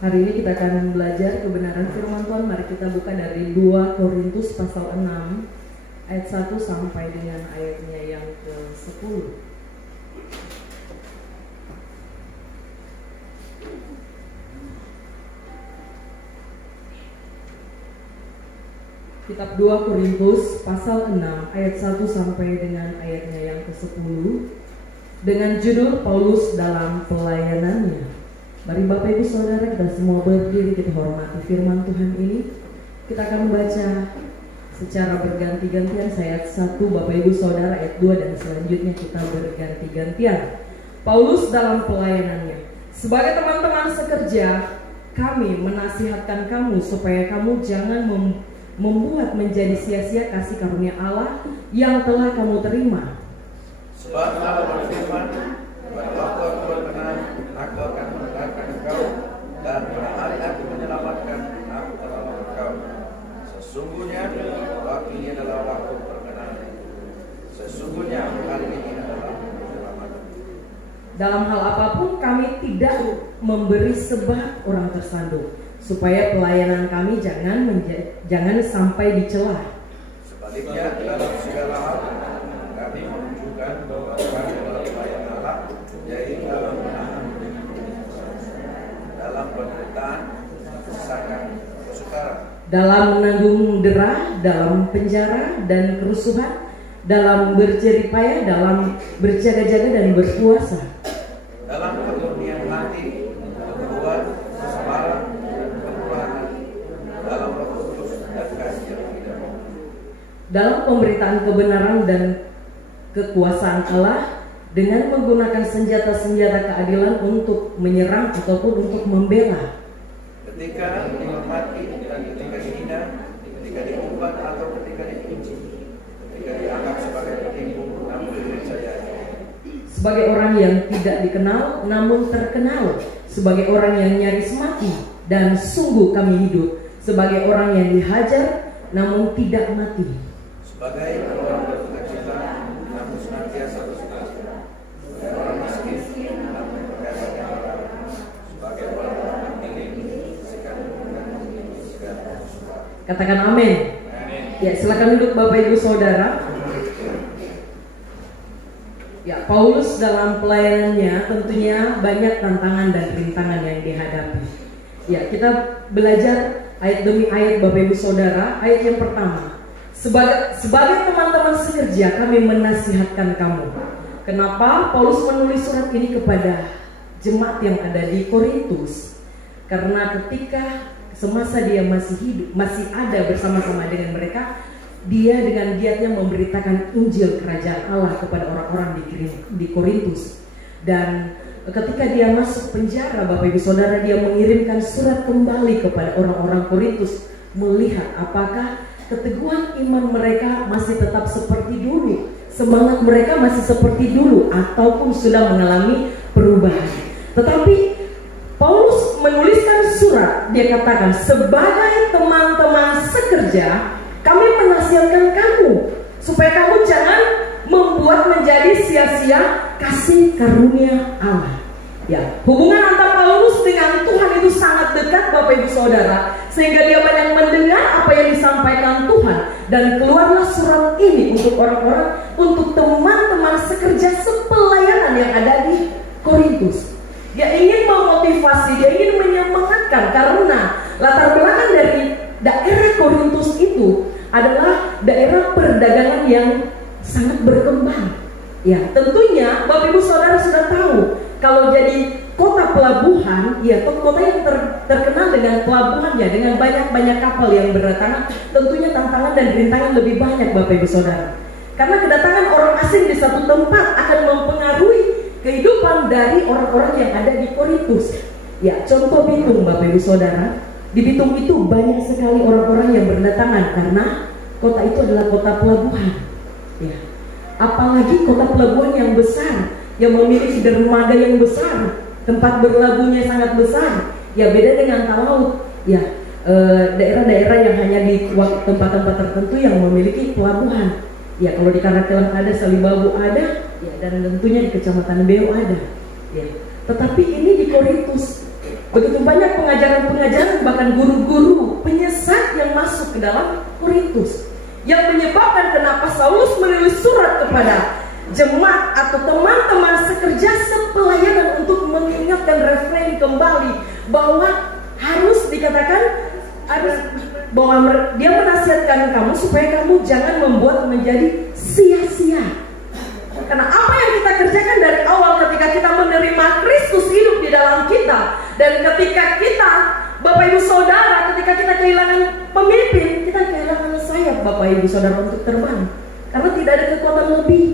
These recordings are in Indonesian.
Hari ini kita akan belajar kebenaran firman Tuhan. Mari kita buka dari 2 Korintus pasal 6 ayat 1 sampai dengan ayatnya yang ke-10. Kitab 2 Korintus pasal 6 ayat 1 sampai dengan ayatnya yang ke-10 dengan judul Paulus dalam pelayanannya. Mari Bapak Ibu Saudara, kita semua berdiri, kita hormati firman Tuhan ini. Kita akan membaca secara berganti-gantian ayat 1 Bapak Ibu Saudara, ayat 2, dan selanjutnya kita berganti-gantian. Paulus dalam pelayanannya. Sebagai teman-teman sekerja, kami menasihatkan kamu supaya kamu jangan membuat menjadi sia-sia kasih karunia Allah yang telah kamu terima. Sebab Allah berfirman, pada waktu aku berkenan, aku akan menegakkan engkau, dan pada hari aku menyelamatkan, aku menolong engkau. Sesungguhnya waktu ini adalah waktu berkenan. Sesungguhnya hari ini adalah menyelamatkan. Dalam hal apapun kami tidak memberi sebab orang tersandung, supaya pelayanan kami jangan sampai dicela. Sebaliknya dalam segala hal kami menunjukkan bahwa kami adalah pelayan Allah, yaitu dalam menahan, dalam penderitaan, kesesakan, kesukaran, dalam menanggung derah, dalam penjara dan kerusuhan, dalam berjeripaya, dalam berjaga-jaga dan berpuasa, dalam kemurnian hati, keburuan, kesabaran, dan kemurahan, dalam Roh Kudus dan kasih yang tidak bohong, dalam pemberitaan kebenaran dan kekuasaan Allah, dengan menggunakan senjata-senjata keadilan untuk menyerang ataupun untuk membela, ketika dihormati dan ketika dihina, ketika diumpat atau ketika dipuji, ketika dianggap sebagai penipu namun dipercayai, sebagai orang yang tidak dikenal namun terkenal, sebagai orang yang nyaris mati dan sungguh kami hidup, sebagai orang yang dihajar namun tidak mati, sebagai orang bersukacita namun senantiasa bersukacita, sebagai orang miskin namun berkata yang benar, sebagai orang terpilih sikap dan memiliki segala sesuatu. Katakan amin. Ya, silakan duduk Bapak Ibu Saudara. Ya, Paulus dalam pelayanannya tentunya banyak tantangan dan rintangan yang dihadapi. Ya, kita belajar ayat demi ayat Bapak Ibu Saudara. Ayat yang pertama, sebagai teman-teman sekerja kami menasihatkan kamu. Kenapa Paulus menulis surat ini kepada jemaat yang ada di Korintus? Karena ketika semasa dia masih hidup, masih ada bersama-sama dengan mereka, dia dengan giatnya memberitakan Injil Kerajaan Allah kepada orang-orang di Korintus. Dan ketika dia masuk penjara, Bapak Ibu Saudara, dia mengirimkan surat kembali kepada orang-orang Korintus, melihat apakah keteguhan iman mereka masih tetap seperti dulu, semangat mereka masih seperti dulu, ataupun sudah mengalami perubahan. Tetapi Paulus menuliskan surat, dia katakan, sebagai teman-teman sekerja kami menasihatkan kamu supaya kamu jangan membuat menjadi sia-sia kasih karunia Allah. Ya, hubungan antara Paulus dengan Tuhan itu sangat dekat Bapak Ibu Saudara, sehingga dia banyak mendengar apa yang disampaikan Tuhan, dan keluarlah surat ini untuk orang-orang, untuk teman-teman sekerja sepelayanan yang ada di Korintus. Dia ingin memotivasi, dia ingin menyemangatkan, karena latar belakang dari daerah Korintus itu adalah daerah perdagangan yang sangat berkembang. Ya, tentunya Bapak Ibu Saudara sudah tahu, kalau jadi kota pelabuhan, ya kota yang terkenal dengan pelabuhannya, dengan banyak-banyak kapal yang berdatangan, tentunya tantangan dan rintangan lebih banyak Bapak Ibu Saudara. Karena kedatangan orang asing di satu tempat akan mempengaruhi kehidupan dari orang-orang yang ada di Korintus. Ya, contoh Bitung Bapak Ibu Saudara. Di Bitung itu banyak sekali orang-orang yang berdatangan karena kota itu adalah kota pelabuhan. Ya. Apalagi kota pelabuhan yang besar, yang memiliki dermaga yang besar, tempat berlabuhnya sangat besar. Ya, beda dengan Talaut. Ya, daerah-daerah yang hanya di tempat-tempat tertentu yang memiliki pelabuhan. Ya, kalau di Karakelang ada, Salibabu ada, ya, dan tentunya di Kecamatan Beo ada. Ya. Tetapi ini di Korintus Begitu banyak pengajaran-pengajaran, bahkan guru-guru penyesat yang masuk ke dalam Korintus, yang menyebabkan kenapa Saulus menulis surat kepada jemaat atau teman-teman sekerja sepelayanan untuk mengingatkan, refrain kembali bahwa harus dikatakan bahwa dia menasihatkan kamu supaya kamu jangan membuat menjadi sia-sia. Karena apa yang kita kerjakan dari awal ketika kita menerima Kristus hidup di dalam kita, dan ketika kita, Bapak Ibu Saudara, ketika kita kehilangan pemimpin, kita kehilangan sayap Bapak Ibu Saudara untuk terbang. Karena tidak ada kekuatan lebih.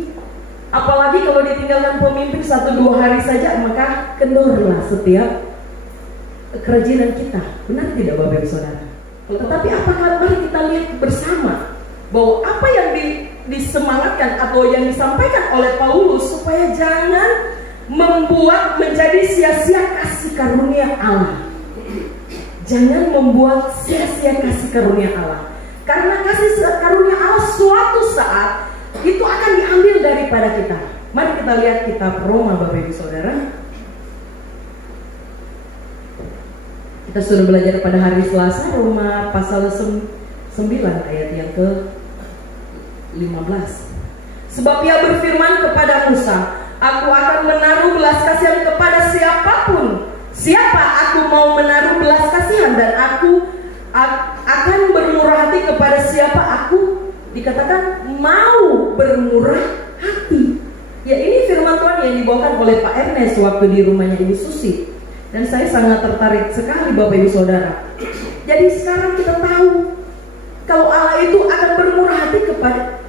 Apalagi kalau ditinggalkan pemimpin 1-2 hari saja, maka kendorlah setiap kerajinan kita. Benar tidak Bapak Ibu Saudara? Tetapi apakah mari kita lihat bersama bahwa apa yang disemangatkan atau yang disampaikan oleh Paulus supaya jangan membuat menjadi sia-sia kasih karunia Allah. Jangan membuat sia-sia kasih karunia Allah. Karena kasih karunia Allah suatu saat itu akan diambil daripada kita. Mari kita lihat kitab Roma Bapak Ibu Saudara. Kita sudah belajar pada hari Selasa Roma pasal 9 ayat yang ke-15. Sebab ia berfirman kepada Musa, aku akan menaruh belas kasihan kepada siapapun. Siapa aku mau menaruh belas kasihan, dan aku akan bermurah hati kepada siapa aku dikatakan mau bermurah hati. Ya, ini firman Tuhan yang dibawakan oleh Pak Ernest waktu di rumahnya Ibu Susi. Dan saya sangat tertarik sekali Bapak Ibu Saudara. Jadi sekarang kita tahu kalau Allah itu akan bermurah hati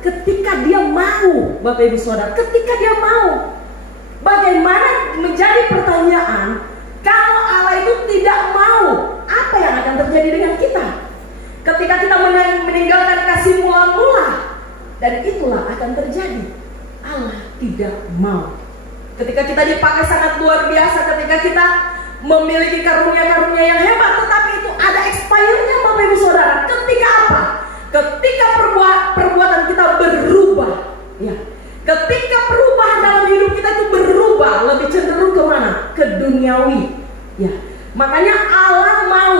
ketika dia mau, Bapak Ibu Saudara, ketika dia mau. Bagaimana menjadi pertanyaan, kalau Allah itu tidak mau, apa yang akan terjadi dengan kita? Ketika kita meninggalkan kasih mula-mula, dan itulah akan terjadi. Allah tidak mau. Ketika kita dipakai sangat luar biasa, ketika kita memiliki karunia-karunia yang hebat, tetapi itu ada expirednya Bapak Ibu Saudara. Ketika apa? Ketika perbuatan kita berubah. Ya. Ketika perubahan dalam hidup kita itu berubah, lebih cenderung kemana? Ke duniawi. Ya. Makanya Allah mau,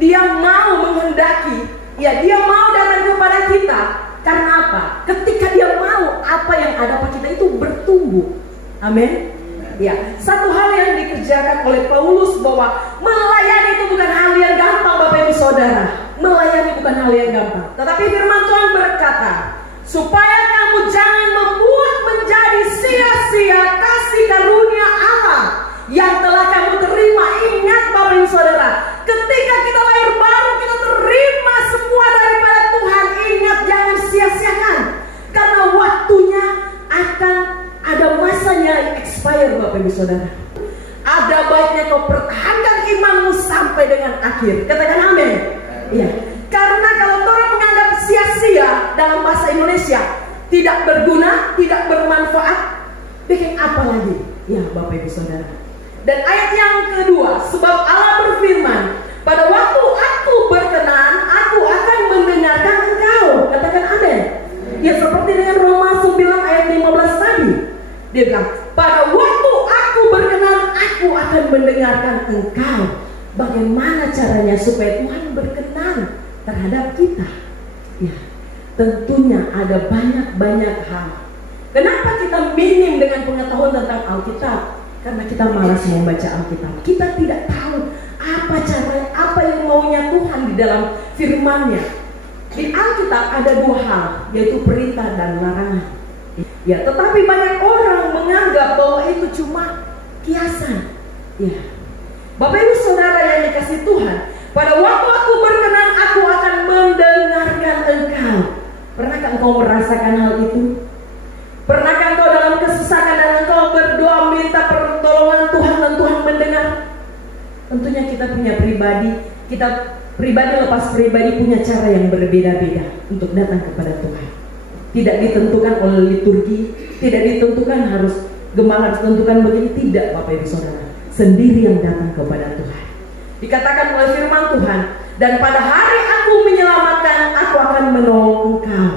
dia mau menghendaki, ya dia mau datang kepada kita. Karena apa? Ketika dia mau, apa yang ada pada kita itu bertumbuh. Amin. Ya, satu hal yang dikerjakan oleh Paulus bahwa melayani itu bukan hal yang gampang Bapak Ibu Saudara. Melayani bukan hal yang gampang. Tetapi firman Tuhan berkata, supaya kamu jangan membuat menjadi sia-sia kasih karunia Allah yang telah kamu terima. Ingat Bapak Ibu Saudara, ketika kita lahir baru, kita terima semua daripada Tuhan. Ingat, jangan sia-siakan, karena waktunya akan ada masanya yang expire Bapak Ibu Saudara. Ada baiknya kau pertahankan imanmu sampai dengan akhir. Katakan amin. Iya. Karena kalau orang menganggap sia-sia dalam bahasa Indonesia, tidak berguna, tidak bermanfaat, bikin apa lagi? Ya Bapak Ibu Saudara. Dan ayat yang kedua, sebab Allah berfirman, pada waktu aku berkenan, aku akan mendengarkan engkau. Katakan amin. Ya, seperti dengan Roma 9 ayat 15 tadi. Dia bilang, pada waktu aku berkenan, aku akan mendengarkan engkau. Bagaimana caranya supaya Tuhan berkenan terhadap kita? Ya, tentunya ada banyak hal. Kenapa kita minim dengan pengetahuan tentang Alkitab? Karena kita malas membaca Alkitab. Kita tidak tahu apa caranya, apa yang maunya Tuhan di dalam firman-Nya. Di Alkitab ada dua hal, yaitu perintah dan larangan. Ya, tetapi banyak orang menganggap bahwa itu cuma kiasan. Ya, Bapak Ibu Saudara yang dikasihi Tuhan, pada waktu aku berkenan, aku akan mendengarkan engkau. Pernahkah engkau merasakan hal itu? Pernahkah engkau dalam kesesakan dan engkau berdoa minta pertolongan Tuhan dan Tuhan mendengar? Tentunya kita punya pribadi lepas pribadi punya cara yang berbeda-beda untuk datang kepada Tuhan. Tidak ditentukan oleh liturgi, tidak ditentukan harus gembala, harus tentukan begini, tidak Bapak Ibu Saudara. Sendiri yang datang kepada Tuhan. Dikatakan oleh firman Tuhan, dan pada hari aku menyelamatkan, aku akan menolong engkau.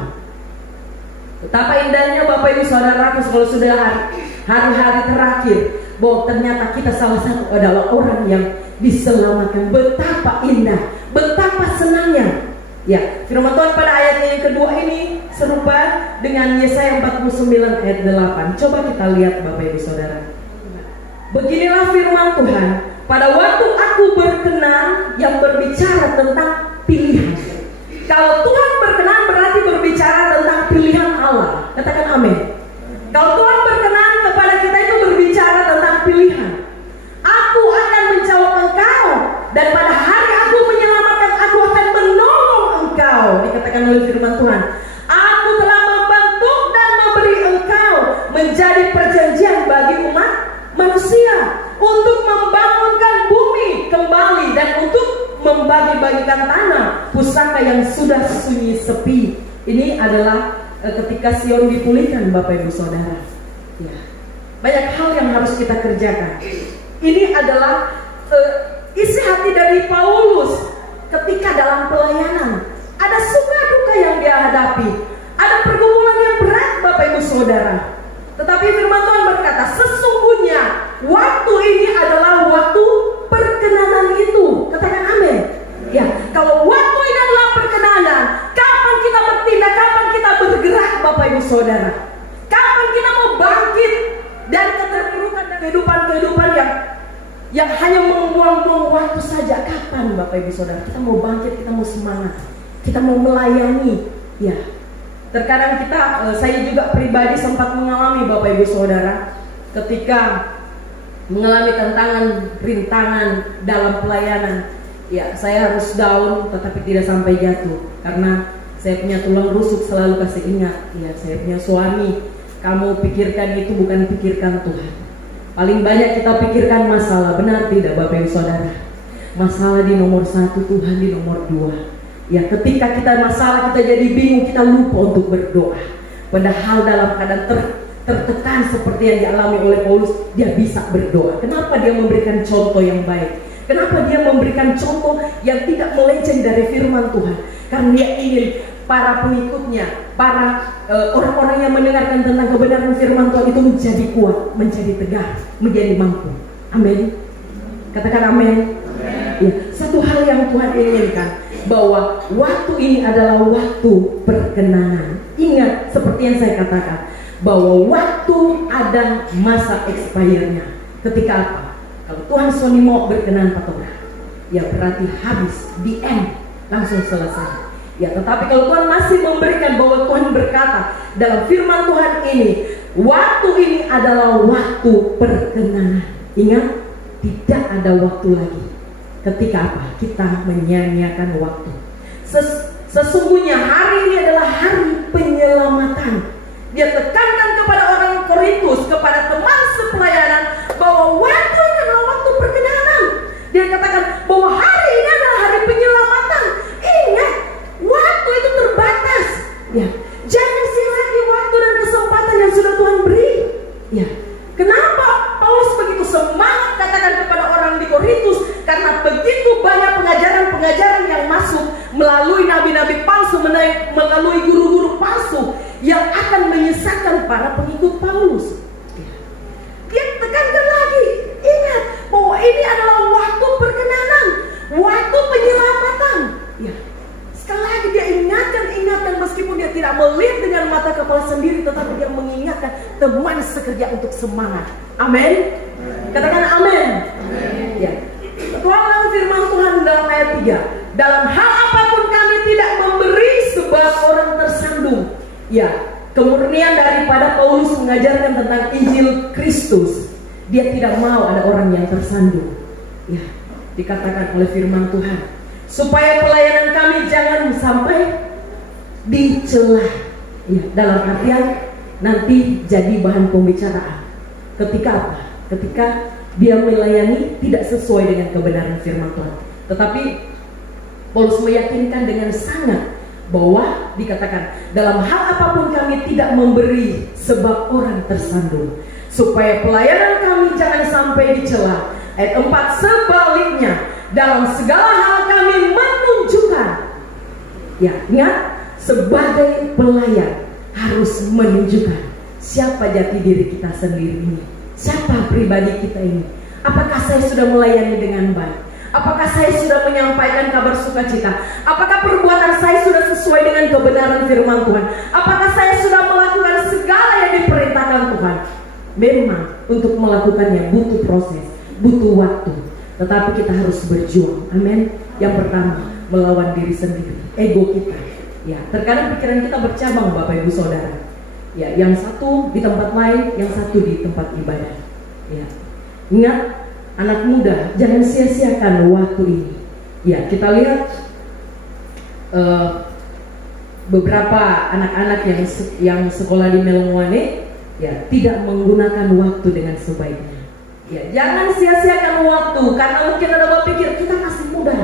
Betapa indahnya Bapak Ibu Saudara, kalau sudah hari-hari terakhir, bahwa ternyata kita salah satu adalah orang yang diselamatkan. Betapa indah, betapa senangnya. Ya, firman Tuhan pada ayat yang kedua ini serupa dengan Yesaya 49 ayat 8. Coba kita lihat Bapak Ibu Saudara. Beginilah firman Tuhan, pada waktu aku berkenan, yang berbicara tentang pilihan. Kalau Tuhan berkenan berarti berbicara tentang pilihan Allah. Katakan amin. Kalau Tuhan berkenan kepada kita itu berbicara tentang pilihan. Aku akan menjawab engkau, dan pada hari aku menyelamatkan, aku akan menolong engkau. Dikatakan oleh firman Tuhan, aku telah membentuk dan memberi engkau menjadi perjanjian bagi umat manusia, untuk membangunkan bumi kembali dan untuk membagi-bagikan tanah pusaka yang sudah sunyi sepi. Ini adalah ketika Sion dipulihkan, Bapak Ibu Saudara. Ya, banyak hal yang harus kita kerjakan. Ini adalah isi hati dari Paulus ketika dalam pelayanan. Ada suka duka yang dia hadapi, ada pergumulan yang berat, Bapak Ibu Saudara. Tetapi firman Tuhan berkata, sesungguhnya waktu ini adalah waktu perkenanan itu. Katakan amin. Ya, kalau waktu ini adalah perkenanan, kapan kita bertindak, kapan kita bergerak, Bapak Ibu Saudara? Kapan kita mau bangkit dari keterpurukan dan kehidupan yang hanya membuang-buang waktu saja? Kapan, Bapak Ibu Saudara, kita mau bangkit, kita mau semangat, kita mau melayani? Ya, terkadang saya juga pribadi sempat mengalami, Bapak Ibu Saudara, ketika mengalami rintangan dalam pelayanan. Ya, saya harus down tetapi tidak sampai jatuh, karena saya punya tulang rusuk selalu kasih ingat. Ya, saya punya suami, kamu pikirkan itu bukan pikirkan Tuhan. Paling banyak kita pikirkan masalah, benar tidak Bapak Ibu Saudara? Masalah di nomor 1, Tuhan di nomor 2. Ya, ketika kita masalah, kita jadi bingung, kita lupa untuk berdoa. Padahal dalam keadaan tertekan seperti yang dialami oleh Paulus, dia bisa berdoa. Kenapa dia memberikan contoh yang baik? Kenapa dia memberikan contoh yang tidak melenceng dari firman Tuhan? Karena dia ingin para pengikutnya, para orang-orang yang mendengarkan tentang kebenaran firman Tuhan itu menjadi kuat, menjadi tegar, menjadi mampu. Amin. Katakan amin. Ya, satu hal yang Tuhan inginkan, bahwa waktu ini adalah waktu perkenanan. Ingat, seperti yang saya katakan, bahwa waktu ada masa expirednya. Ketika apa? Kalau Tuhan Soni mau berkenan patongan, ya berarti habis, the end, langsung selesai. Ya, tetapi kalau Tuhan masih memberikan, bahwa Tuhan berkata dalam firman Tuhan ini, waktu ini adalah waktu perkenanan. Ingat, tidak ada waktu lagi. Ketika apa? Kita menyia-nyiakan waktu. Sesungguhnya hari ini adalah hari penyelamatan. Dia tekankan kepada orang Korintus, kepada teman sepelayanan, bahwa waktu ini adalah waktu perkenanan. Dia katakan bahwa hari ini adalah hari penyelamatan. Ingat, waktu itu terbatas. Ya, jangan sia-sia waktu dan kesempatan yang sudah Tuhan beri. Ya, kenapa Paulus begitu semangat katakan kepada orang di Korintus? Karena begitu banyak pengajaran-pengajaran yang masuk melalui nabi-nabi palsu, melalui guru-guru palsu yang akan menyesatkan para pengikut Paulus. Dia tekankan lagi, ingat bahwa ini adalah waktu perkenanan, waktu penyelamatan. Ya, sekali lagi dia ingatkan meskipun dia tidak melihat dengan mata kepala sendiri, tetapi dia mengingatkan teman sekerja untuk semangat. Amin. Katakan amin. Ya. Tuhan firman Tuhan dalam ayat 3, dalam hal apapun kami tidak memberi sebab orang tersandung. Ya, kemurnian daripada Paulus mengajarkan tentang Injil Kristus. Dia tidak mau ada orang yang tersandung. Ya, dikatakan oleh firman Tuhan, supaya pelayanan kami jangan sampai dicela. Ya, dalam artian nanti jadi bahan pembicaraan. Ketika apa? Ketika dia melayani tidak sesuai dengan kebenaran firman Tuhan. Tetapi Paulus meyakinkan dengan sangat bahwa dikatakan dalam hal apapun kami tidak memberi sebab orang tersandung, supaya pelayanan kami jangan sampai dicela. Ayat 4, sebaliknya dalam segala hal kami menunjukkan. Ya, ingat, sebagai pelayan harus menunjukkan siapa jati diri kita sendiri ini. Siapa pribadi kita ini? Apakah saya sudah melayani dengan baik? Apakah saya sudah menyampaikan kabar sukacita? Apakah perbuatan saya sudah sesuai dengan kebenaran firman Tuhan? Apakah saya sudah melakukan segala yang diperintahkan Tuhan? Memang untuk melakukannya butuh proses, butuh waktu. Tetapi kita harus berjuang. Amin. Yang pertama, melawan diri sendiri, ego kita. Ya, terkadang pikiran kita bercabang, Bapak Ibu Saudara. Ya, yang satu di tempat lain, yang satu di tempat ibadah. Ya. Ingat, anak muda, jangan sia-siakan waktu ini. Ya, kita lihat beberapa anak-anak yang sekolah di Melongwane, ya, tidak menggunakan waktu dengan sebaiknya. Ya, jangan sia-siakan waktu, karena mungkin ada berpikir kita masih muda,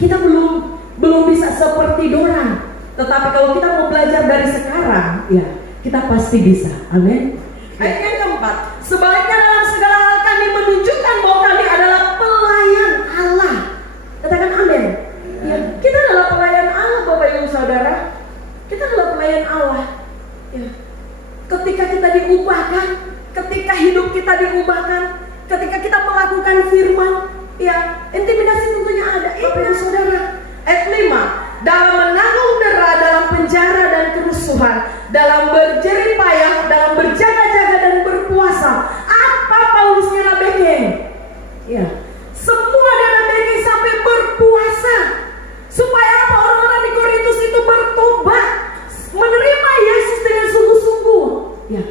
kita belum bisa seperti dorang. Tetapi kalau kita mau belajar dari sekarang, ya, kita pasti bisa. Amin. Ayat yang keempat, sebaliknya dalam segala hal kami menunjukkan bahwa kami adalah pelayan Allah. Katakan amin. Ya, kita adalah pelayan Allah, Bapak Ibu Saudara. Kita adalah pelayan Allah. Ya. Ketika kita diubahkan, ketika hidup kita diubahkan, ketika kita melakukan firman, ya, intimidasi tentunya ada. Bapak Ibu Saudara. Ayat 5. Dalam menanggung dera, dalam penjara dan kerusuhan, dalam berjerih payah, dalam berjaga-jaga dan berpuasa. Apa Paulusnya nabeking? Ya, semua dia nabeking sampai berpuasa. Supaya apa? Orang-orang di Korintus itu bertobat, menerima Yesus dengan sungguh-sungguh. Ya,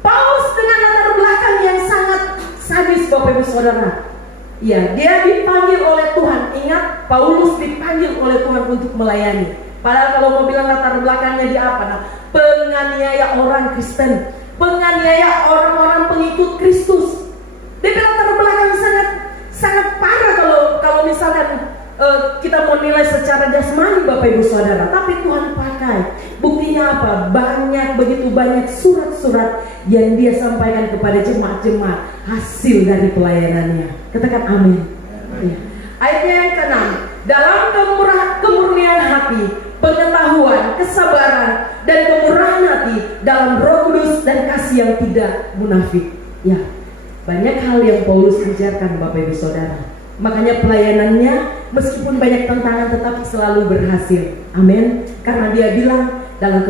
Paulus dengan latar belakang yang sangat sadis, Bapak Ibu Saudara. Ya, dia dipanggil oleh Tuhan. Ingat, Paulus dipanggil oleh Tuhan untuk melayani. Padahal kalau mau bilang latar belakangnya dia apa? Nah, penganiaya orang Kristen, penganiaya orang-orang pengikut Kristus. Dia latar belakang sangat parah kalau misalkan kita mau nilai secara jasmani, Bapak Ibu Saudara. Tapi Tuhan pakai. Buktinya apa? Begitu banyak surat-surat yang dia sampaikan kepada jemaat-jemaat, hasil dari pelayanannya. Katakan amin. Ya. Ayatnya yang ke-6, dalam kemurnian hati, pengetahuan, kesabaran, dan kemurahan hati, dalam Roh Kudus dan kasih yang tidak munafik. Ya, banyak hal yang Paulus ajarkan, Bapak Ibu Saudara. Makanya pelayanannya meskipun banyak tantangan tetapi selalu berhasil. Amin. Karena dia bilang dalam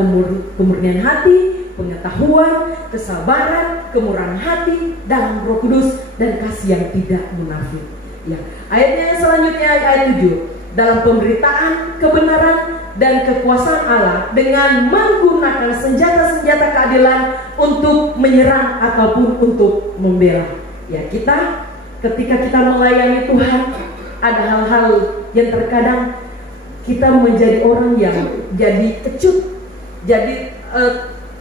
kemurnian hati, pengetahuan, kesabaran, kemurahan hati, dalam Roh Kudus dan kasih yang tidak munafik. Ya. Ayatnya yang selanjutnya ayat 7. Dalam pemberitaan kebenaran dan kekuasaan Allah dengan menggunakan senjata-senjata keadilan untuk menyerang ataupun untuk membela. Ya, ketika kita melayani Tuhan, ada hal-hal yang terkadang kita menjadi orang yang jadi kecut, jadi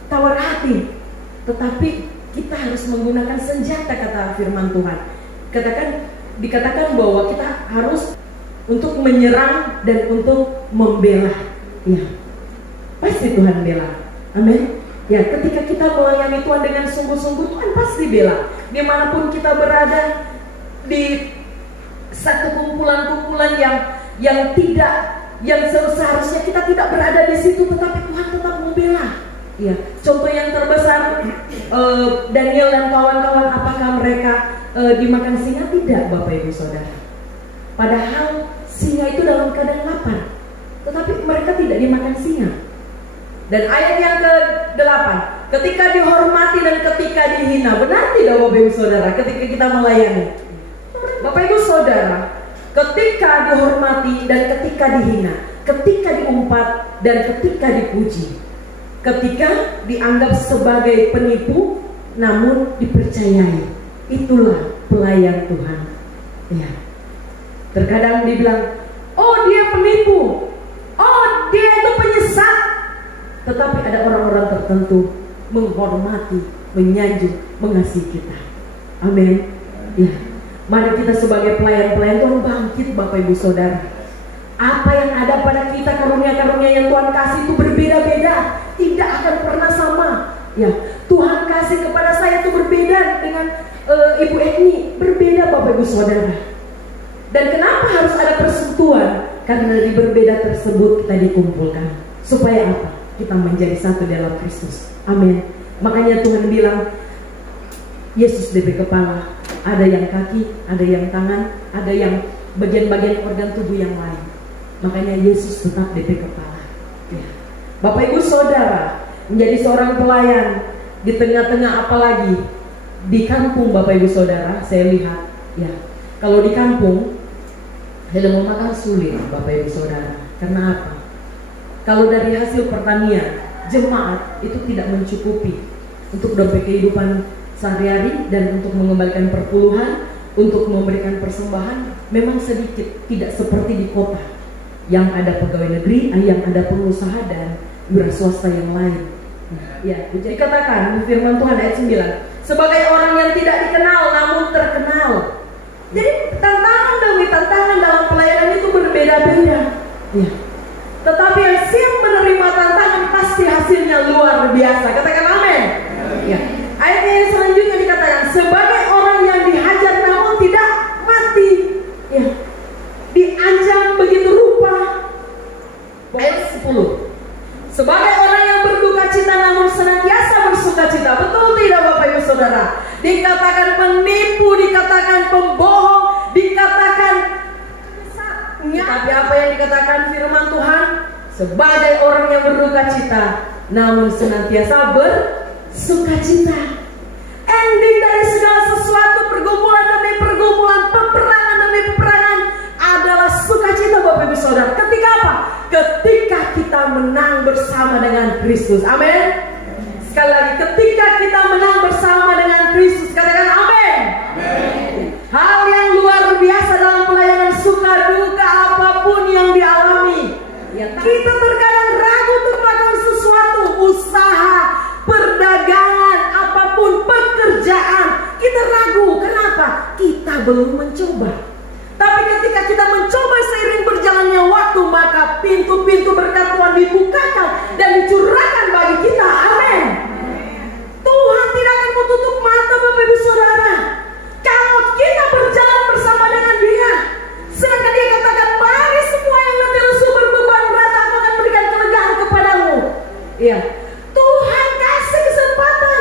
tawar hati. Tetapi kita harus menggunakan senjata, kata firman Tuhan. Dikatakan bahwa kita harus untuk menyerang dan untuk membela. Ya, pasti Tuhan bela. Amin. Ya, ketika kita melayani Tuhan dengan sungguh-sungguh, Tuhan pasti bela. Dimanapun kita berada, di satu kumpulan-kumpulan yang seharusnya kita tidak berada di situ, tetapi Tuhan tetap membela. Ya, contoh yang terbesar, Daniel dan kawan-kawan, apakah mereka dimakan singa? Tidak, Bapak Ibu Saudara. Padahal singa itu dalam keadaan lapar, tetapi mereka tidak dimakan singa. Dan ayat yang ke-8, ketika dihormati dan ketika dihina. Benar tidak, Bapak Ibu Saudara? Ketika kita melayani, Bapak Ibu Saudara, ketika dihormati dan ketika dihina, ketika diumpat dan ketika dipuji, ketika dianggap sebagai penipu namun dipercayai, itulah pelayan Tuhan. Ya. Terkadang dibilang, oh dia penipu, oh dia itu penyesat. Tetapi ada orang-orang tertentu menghormati, menyanjung, mengasihi kita. Amin. Ya. Mari kita sebagai pelayan-pelayan Tuhan bangkit, Bapak Ibu Saudara. Apa yang ada pada kita, karunia-karunia yang Tuhan kasih itu berbeda-beda, tidak akan pernah sama. Ya, Tuhan kasih kepada saya itu berbeda dengan Ibu Etni, berbeda, Bapak Ibu Saudara. Dan kenapa harus ada persentuhan? Karena dari berbeda tersebut kita dikumpulkan. Supaya apa? Kita menjadi satu dalam Kristus. Amin. Makanya Tuhan bilang, Yesus DP kepala, ada yang kaki, ada yang tangan, ada yang bagian-bagian organ tubuh yang lain. Makanya Yesus tetap DP kepala. Ya. Bapak Ibu Saudara, menjadi seorang pelayan di tengah-tengah, apalagi di kampung, Bapak Ibu Saudara, saya lihat ya, kalau di kampung mau makan sulit, Bapak Ibu Saudara. Karena apa? Kalau dari hasil pertanian, jemaat itu tidak mencukupi untuk dompet kehidupan sehari-hari dan untuk mengembalikan perpuluhan, untuk memberikan persembahan, memang sedikit, tidak seperti di kota yang ada pegawai negeri, yang ada pengusaha dan wira swasta yang lain. Ya, jadi katakan firman Tuhan ayat 9, sebagai orang yang tidak dikenal namun terkenal. Jadi tantangan demi tantangan dalam pelayanan itu berbeda-beda. Ya. Tetapi yang siap menerima tantangan pasti hasilnya luar biasa. Katakan amin. Ya. Ayat yang selanjutnya dikatakan, sebagai orang yang dihajar namun tidak mati. Ya. Diancam begitu rupa. Ayat 10. Sebagai orang yang berduka cita namun senantiasa bersuka cita. Betul tidak Bapak Ibu Saudara? Dikatakan penipu, dikatakan pembohong, dikatakan tapi apa yang dikatakan firman Tuhan? Sebagai orang yang berduka cita namun senantiasa bersuka cita. Ending dari segala sesuatu, pergumulan demi pergumulan, peperangan demi peperangan, adalah sukacita Bapak Ibu Saudara. Ketika apa? Ketika kita menang bersama dengan Kristus. Amin. Sekali lagi, ketika kita menang bersama dengan Kristus, katakan amin. Hal yang luar biasa dalam pelayanan, suka duka apapun yang dialami, ya, kita terkadang ragu untuk melakukan sesuatu, usaha, perdagangan, apapun, pekerjaan, kita ragu. Kenapa? Kita belum mencoba. Tapi ketika kita mencoba seiring berjalannya waktu, maka pintu-pintu berkat Tuhan dibukakan dan dicurahkan bagi kita. Amin. Tuhan tidak akan menutup mata Bapak Ibu Saudara. Kalau kita berjalan bersama dengan Dia, sedangkan Dia katakan, mari semua yang letih lesu berbeban berat, aku akan berikan kelegaan kepadamu. Iya. Tuhan kasih kesempatan.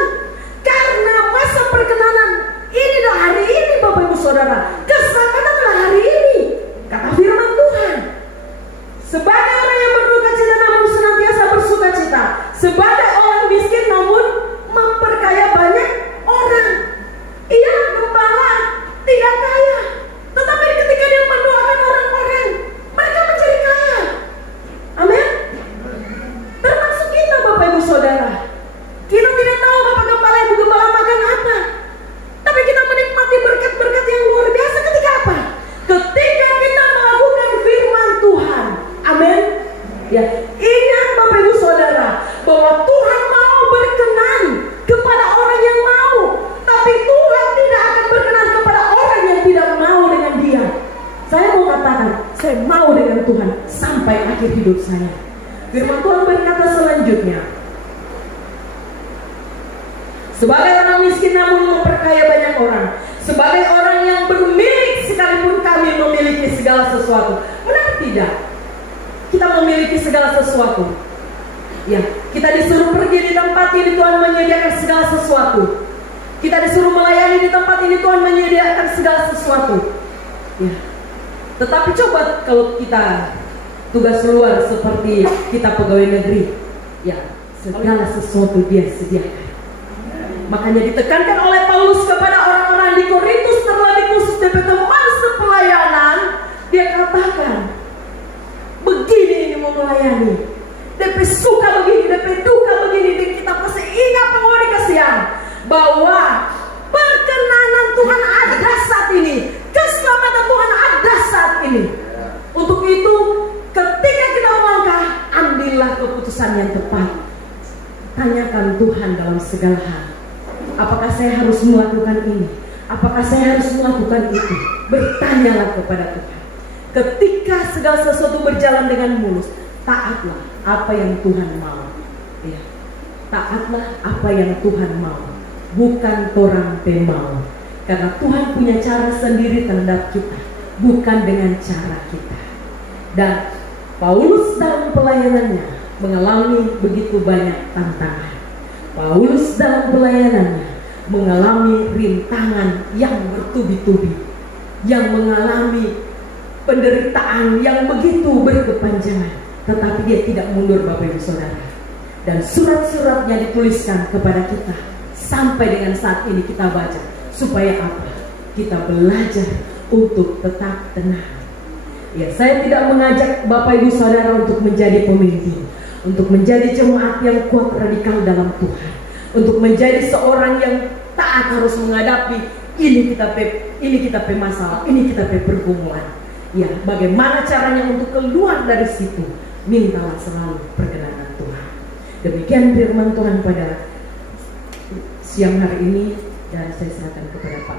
Karena masa perkenanan ini adalah hari ini Bapak Ibu Saudara. Kesempatan adalah hari ini. Kata firman Tuhan. Sebagai orang yang berduka cita namun senantiasa bersuka cita. Sebagai orang miskin namun memperkaya banyak orang. Ia gembala tidak kaya, tetapi ketika dia mendoakan orang-orang, mereka menjadi kaya. Amin. Termasuk kita Bapak Ibu Saudara. Kita tidak tahu Bapak Gembala, Ibu Gembala makan apa, tapi kita menikmati berkat-berkat yang luar biasa ketika apa? Ketika kita melakukan firman Tuhan. Amin. Ya, ingat Bapak Ibu Saudara bahwa Tuhan mau berkenan kepada orang yang mau, tapi Tuhan tidak akan berkenan kepada orang yang tidak mau dengan Dia. Saya mau katakan, saya mau dengan Tuhan sampai akhir hidup saya. Firman Tuhan berkata selanjutnya, sebagai orang miskin namun memperkaya banyak orang, sebagai orang yang bermilik sekalipun kami memiliki segala sesuatu. Benar tidak? Kita memiliki segala sesuatu. Ya, kita disuruh pergi di tempat ini, Tuhan menyediakan segala sesuatu. Kita disuruh melayani di tempat ini, Tuhan menyediakan segala sesuatu. Ya. Tetapi coba kalau kita tugas luar seperti kita pegawai negeri, ya, segala sesuatu Dia sediakan. Makanya ditekankan oleh Paulus kepada orang-orang di Korintus, terlebih khusus DP teman sepelayanan, dia katakan, begini ini mau melayani, DP suka begini, DP duka begini. Dan kita pasti ingat bahwa dikasihan bahwa perkenanan Tuhan ada saat ini, keselamatan Tuhan ada saat ini. Untuk itu ketika kita melangkah, ambillah keputusan yang tepat. Tanyakan Tuhan dalam segala hal. Apakah saya harus melakukan ini? Apakah saya harus melakukan itu? Bertanyalah kepada Tuhan. Ketika segala sesuatu berjalan dengan mulus, taatlah apa yang Tuhan mau. Ya. Taatlah apa yang Tuhan mau, bukan orang mau. Karena Tuhan punya cara sendiri terhadap kita, bukan dengan cara kita. Dan Paulus dalam pelayanannya mengalami begitu banyak tantangan. Paulus dalam pelayanannya mengalami rintangan yang bertubi-tubi, yang mengalami penderitaan yang begitu berkepanjangan, tetapi dia tidak mundur Bapak Ibu Saudara. Dan surat-suratnya dituliskan kepada kita sampai dengan saat ini kita baca. Supaya apa? Kita belajar untuk tetap tenang. Ya, saya tidak mengajak Bapak Ibu Saudara untuk menjadi pemimpin, untuk menjadi jemaat yang kuat radikal dalam Tuhan, untuk menjadi seorang yang taat harus menghadapi ini kita pe masalah, ini kita pe pergumulan. Ya, bagaimana caranya untuk keluar dari situ? Mintalah selalu perkenanan Tuhan. Demikian firman Tuhan pada siang hari ini, dan saya serahkan kepada Pak